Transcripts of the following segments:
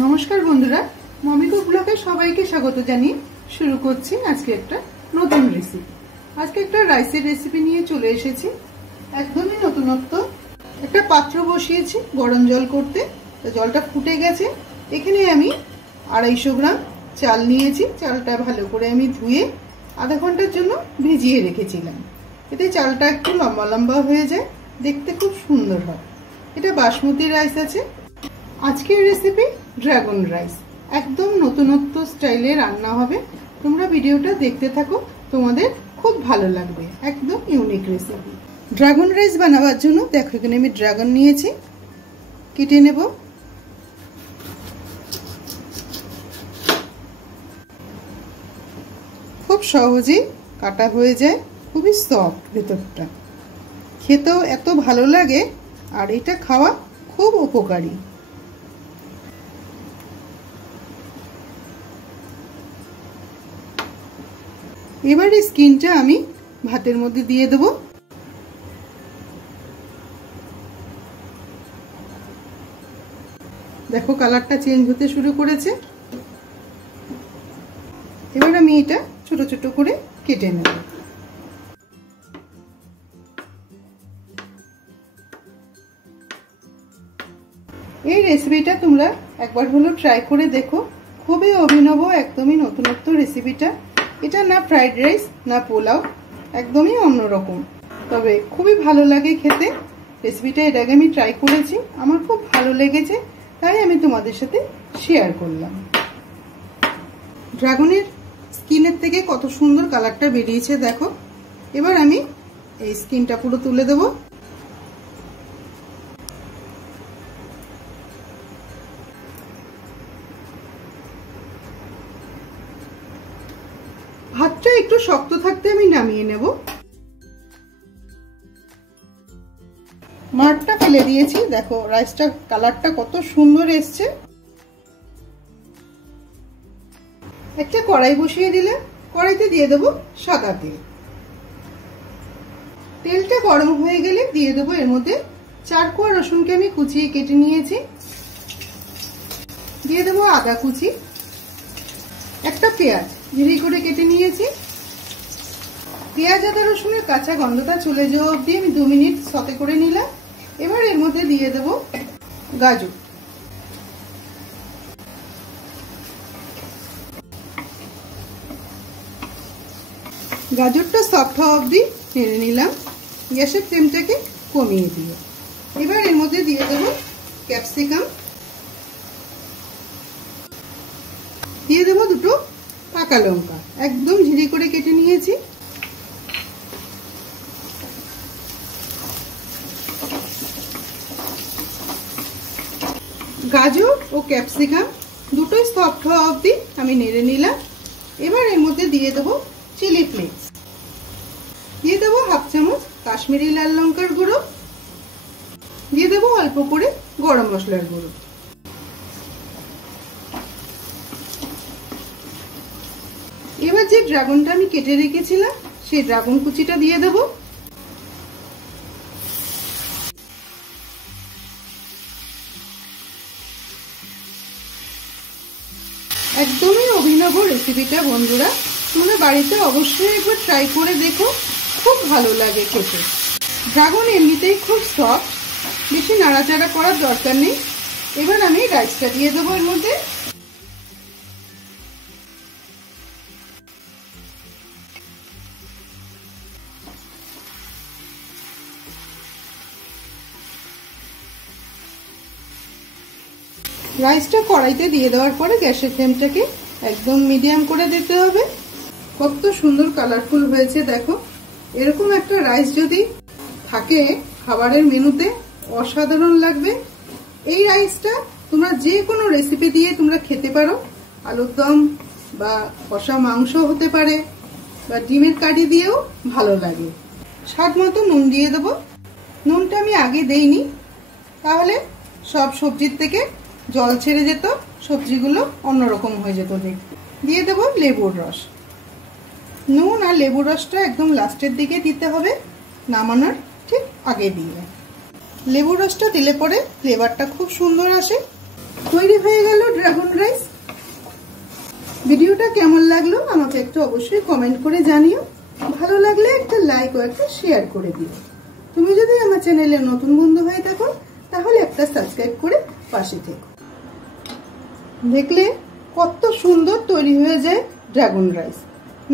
नमस्कार बंधुरा mummy cook ब्लगे सबाइके स्वागत जानिए शुरू करছি আজকে একটা নতুন রেসিপি। আজকে একটা রাইসের রেসিপি নিয়ে চলে এসেছি। একদমই নতুনত্ব। একটা পাত্র বসিয়েছি গরম জল করতে। জলটা ফুটে গেছে। এখানে আমি 250 গ্রাম চাল নিয়েছি। চালটা ভালো করে আমি ধুয়ে আধা ঘন্টার জন্য ভিজিয়ে রেখেছিলাম। এতে চালটা একটু লম্বা লম্বা হয়ে যায়, দেখতে খুব সুন্দর হয়। এটা বাসমতি রাইস আছে। আজকের রেসিপি ড্রাগন রাইস, একদম নতুনত্ব স্টাইলে রান্না হবে। তোমরা ভিডিওটা দেখতে থাকো, তোমাদের খুব ভালো লাগবে। একদম ইউনিক রেসিপি। ড্রাগন রাইস বানাবার জন্য দেখো এখানে আমি ড্রাগন নিয়েছি, কেটে নেব। খুব সহজেই কাটা হয়ে যায়, খুবই সফট ভেতরটা, খেতেও এত ভালো লাগে আর এটা খাওয়া খুব উপকারী। এবারে স্কিনটা আমি ভাতের মধ্যে দিয়ে দেব। দেখো কালারটা চেঞ্জ হতে শুরু করেছে। এবার আমি এটা ছোট ছোট করে কেটে নেব। এই রেসিপিটা তোমরা একবার হলো ট্রাই করে দেখো, খুবই অভিনব, একদমই নতুনত্ব রেসিপিটা। এটা না ফ্রাইড রাইস না পোলাও, একদমই অন্যরকম, তবে খুবই ভালো লাগে খেতে। রেসিপিটা এর আগে আমি ট্রাই করেছি, আমার খুব ভালো লেগেছে, তাই আমি তোমাদের সাথে শেয়ার করলাম। ড্রাগনের স্কিনের থেকে কত সুন্দর কালারটা বেরিয়েছে দেখো। এবার আমি এই স্কিনটা পুরো তুলে দেব। ভাতটা একটু শক্ত থাকতে আমি নামিয়ে নেব। মাঠটা ফেলে দিয়েছি, দেখো রাইসটা কালারটা কত সুন্দর এসছে। একটা কড়াই বসিয়ে দিলে কড়াইতে দিয়ে দেব সাদা তেল। তেলটা গরম হয়ে গেলে দিয়ে দেব এর মধ্যে 4 কোয়া রসুনকে আমি কুচিয়ে কেটে নিয়েছি। দিয়ে দেব আদা কুচি, একটা পেঁয়াজ ঝিরি করে কেটে নিয়েছি। পেঁয়াজ আদা রসুনের কাঁচা গন্ধটা চলে যাওয়া অবধি আমি 2 মিনিট সতে করে নিলাম। এবার এর মধ্যে দিয়ে দেব গাজর। গাজরটা সফট হওয়া অবধি নেড়ে নিলাম, গ্যাসের ফ্লেমটাকে কমিয়ে দিয়ে। এবার এর মধ্যে দিয়ে দেব ক্যাপসিকাম, দিয়ে দেব 2 পাকা লঙ্কা একদম ঝিরি করে কেটে নিয়েছি। গাজর ও ক্যাপসিকাম দুটোই সফট হওয়া অবধি আমি নেড়ে নিলাম। এবার এর মধ্যে দিয়ে দেব চিলি ফ্লেক্স, দিয়ে দেব 1/2 চামচ কাশ্মীরি লাল লঙ্কার গুঁড়ো, দিয়ে দেব অল্প করে গরম মশলার গুঁড়ো। এবার যে ড্রাগনটা আমি কেটে রেখেছিলাম সেই ড্রাগন কুচিটা দিয়ে দেব। একদমই অভিনব রেসিপিটা বন্ধুরা, তোমরা বাড়িতে অবশ্যই একবার ট্রাই করে দেখো, খুব ভালো লাগে খেতে। ড্রাগন এমনিতেই খুব সফট, বেশি নাড়াচাড়া করার দরকার নেই। এবার আমি রাইসটা দিয়ে দেবো এর মধ্যে। রাইসটা কড়াইতে দিয়ে দেওয়ার পরে গ্যাসের ফ্লেমটাকে একদম মিডিয়াম করে দিতে হবে। কত সুন্দর কালারফুল হয়েছে দেখো। এরকম একটা রাইস যদি থাকে খাবারের মেনুতে অসাধারণ লাগবে। এই রাইসটা তোমরা যে কোনো রেসিপি দিয়ে তোমরা খেতে পারো। আলুর দম বা কষা মাংস হতে পারে, বা ডিমের কারি দিয়েও ভালো লাগে। স্বাদ মতো নুন দিয়ে দেবো। নুনটা আমি আগে দেইনি, তাহলে সব সবজির থেকে জল ছেড়ে যেত, সবজিগুলো অন্যরকম হয়ে যেত দেখতে। দিয়ে দেবো লেবুর রস। নুন আর লেবুর রসটা একদম লাস্টের দিকে দিতে হবে, নামানোর ঠিক আগে দিয়ে। লেবুর রসটা দিলে পরে ফ্লেভারটা খুব সুন্দর আসে। তৈরি হয়ে গেল ড্রাগন রাইস। ভিডিওটা কেমন লাগলো আমাকে একটু অবশ্যই কমেন্ট করে জানিও। ভালো লাগলে একটা লাইক ও একটা শেয়ার করে দিও। তুমি যদি আমার চ্যানেলে নতুন বন্ধু হয়ে থাকো তাহলে একটা সাবস্ক্রাইব করে পাশে থেকো। দেখলে কত সুন্দর তৈরি হয়ে যায় ড্রাগন রাইস।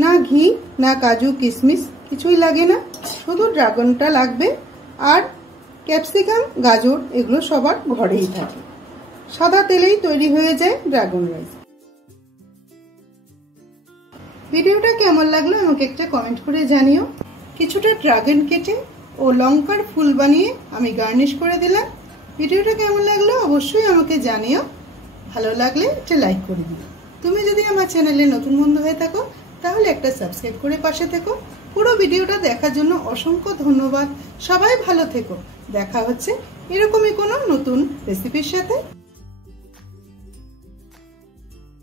না ঘি না কাজু কিশমিশ কিছুই লাগে না, শুধু ড্রাগনটা লাগবে আর ক্যাপসিকাম গাজর এগুলো সবার ঘরেই থাকে। সাদা তেলেই তৈরি হয়ে যায় ড্রাগন রাইস। ভিডিওটা কেমন লাগলো আমাকে একটা কমেন্ট করে জানিও। কিছুটা ড্রাগন কেটে ও লঙ্কার ফুল বানিয়ে আমি গার্নিশ করে দিলাম। ভিডিওটা কেমন লাগলো অবশ্যই আমাকে জানিও। ভালো লাগলে একটা লাইক করে দিও। তুমি যদি আমার চ্যানেলে নতুন বন্ধু হয়ে থাকো তাহলে একটা সাবস্ক্রাইব করে পাশে থেকো। পুরো ভিডিওটা দেখার জন্য অসংখ্য ধন্যবাদ। সবাই ভালো থেকো। দেখা হচ্ছে এরকমই কোনো নতুন রেসিপির সাথে।